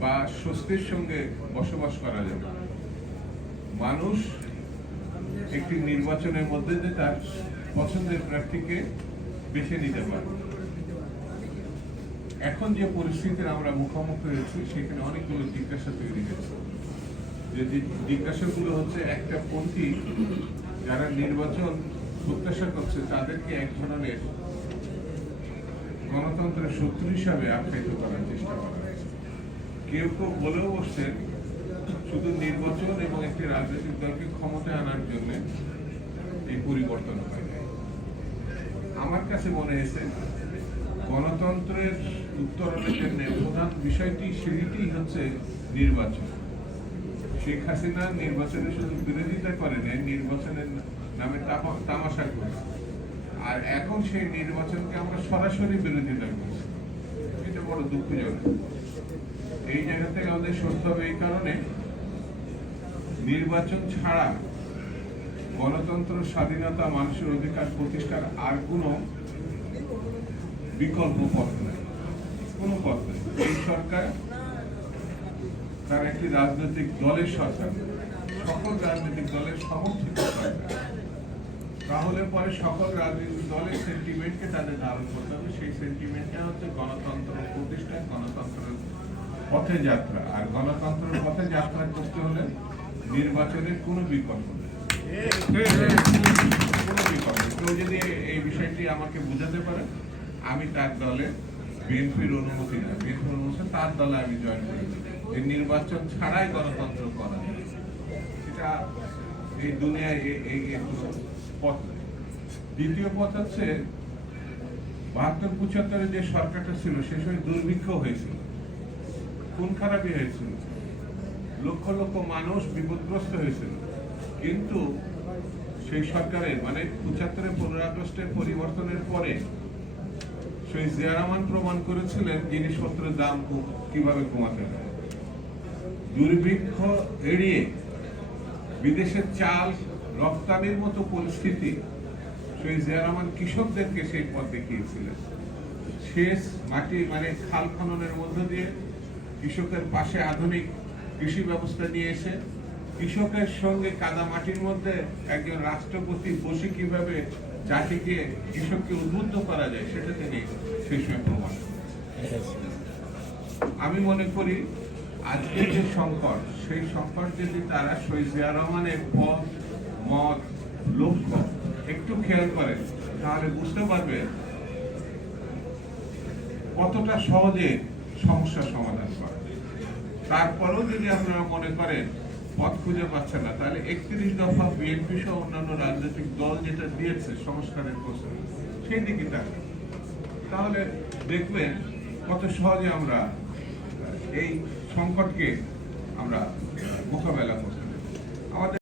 বা স্বস্তির সঙ্গে বসবাস করা যাবে। মানুষ একটি নির্বাচনের মধ্যে দিয়ে তার পছন্দের প্রার্থীকে বেছে নিতে পারে। এখন যে পরিস্থিতির আমরা মুখোমুখি হয়েছি সেখানে অনেকগুলো জিজ্ঞাসা তৈরি হয়েছে। যে জিজ্ঞাসাগুলো হচ্ছে, একটা পন্থী যারা নির্বাচন প্রত্যাশা করছে তাদেরকে এক ধরনের গণতন্ত্রের শত্রু হিসাবে আখ্যায়িত করার চেষ্টা করা হয়েছে। কেউ কেউ বলেও বসছেন শুধু নির্বাচন এবং একটি রাজনৈতিক দলকে ক্ষমতায় আনার জন্য এই পরিবর্তন হয় নাই। আমার কাছে মনে হয়েছে গণতন্ত্রের উত্তরণের জন্য প্রধান বিষয়টি সেটি হচ্ছে নির্বাচন। শেখ হাসিনা নির্বাচনে শুধু বিরোধিতা করেন, নির্বাচনের নামে তামাশা করে, আর এখন সেই নির্বাচনকে আমরা সরাসরি বিরোধিতা করছি। এটা বড় দুঃখজনক। এই জায়গা থেকে আমাদের সরতে হবে। এই কারণে নির্বাচন ছাড়া গণতন্ত্র, স্বাধীনতা, মানুষের অধিকার প্রতিষ্ঠার আর কোনো বিকল্প পথ নেই, কোনো পথ নেই। এই সরকার তার একটি রাজনৈতিক দলের সরকার, সকল রাজনৈতিক দলের সমর্থিত সরকার। তাহলে পরে সকল রাজনৈতিক দলের সেন্টিমেন্টকে তাদের ধারণ করতে হবে। সেই সেন্টিমেন্টটা হচ্ছে গণতন্ত্র প্রতিষ্ঠা, গণতন্ত্রের পথে যাত্রা। আর গণতন্ত্রের পথে যাত্রা করতে হলে নির্বাচনের কোনো বিকল্প নেই, কোনো বিকল্প। কেউ যদি এই বিষয়টি আমাকে বোঝাতে পারে, আমি তার দলে বিএনপির অনুমতি না, বিএনপির অনুমতি তার দলে আমি জয়েন করি। এই নির্বাচন ছাড়াই গণতন্ত্র করা, এটা এই দুনিয়ায় এই পথ নেই। দ্বিতীয় পথ হচ্ছে ৭২-৭৫ যে সরকারটা ছিল সে সময় দুর্ভিক্ষ হয়েছিল, খুন খারাপি হয়েছিল, লক্ষ লক্ষ মানুষ বিপদগ্রস্ত হয়েছিল। কিন্তু সেই সরকারের মানে ৭৫-এর ১৫ আগস্টের পরিবর্তনের পরে সেই জিয়া রহমান প্রমাণ করেছিলেন জিনিসপত্রের দাম কিভাবে কমাতে হয়। দুর্ভিক্ষ এড়িয়ে বিদেশের চাল রপ্তানির মতো পরিস্থিতি সেই জিয়া রহমান কৃষকদেরকে সেই পথ দেখিয়েছিলেন। শেষ মাটি মানে খাল খননের মধ্য দিয়ে কৃষকের পাশে আধুনিক কৃষি ব্যবস্থা নিয়ে এসে কৃষকের সঙ্গে কাদা মাটির মধ্যে একজন রাষ্ট্রপতি বসে কিভাবে জাতিকে, কৃষককে উদ্বুদ্ধ করা যায় সেটা তিনি সেই সময় প্রমাণ। আমি মনে করি আজকের যে সংকট, সেই সংকট যদি তারা শহীদ জিয়া রহমানের পথ, মত, লক্ষ্য একটু খেয়াল করেন তাহলে বুঝতে পারবে কতটা সহজে সমস্যার সমাধান করা। তারপরেও যদি আপনারা মনে করেন পথ খুঁজে পাচ্ছেন না, তাহলে ৩১ দফা বিএনপি সহ অন্যান্য রাজনৈতিক দল যেটা দিয়েছে সংস্কারের প্রশ্ন, সেই দিকে তাহলে দেখবেন কত সহজে আমরা এই সংকটকে আমরা মোকাবেলা করতে। আমাদের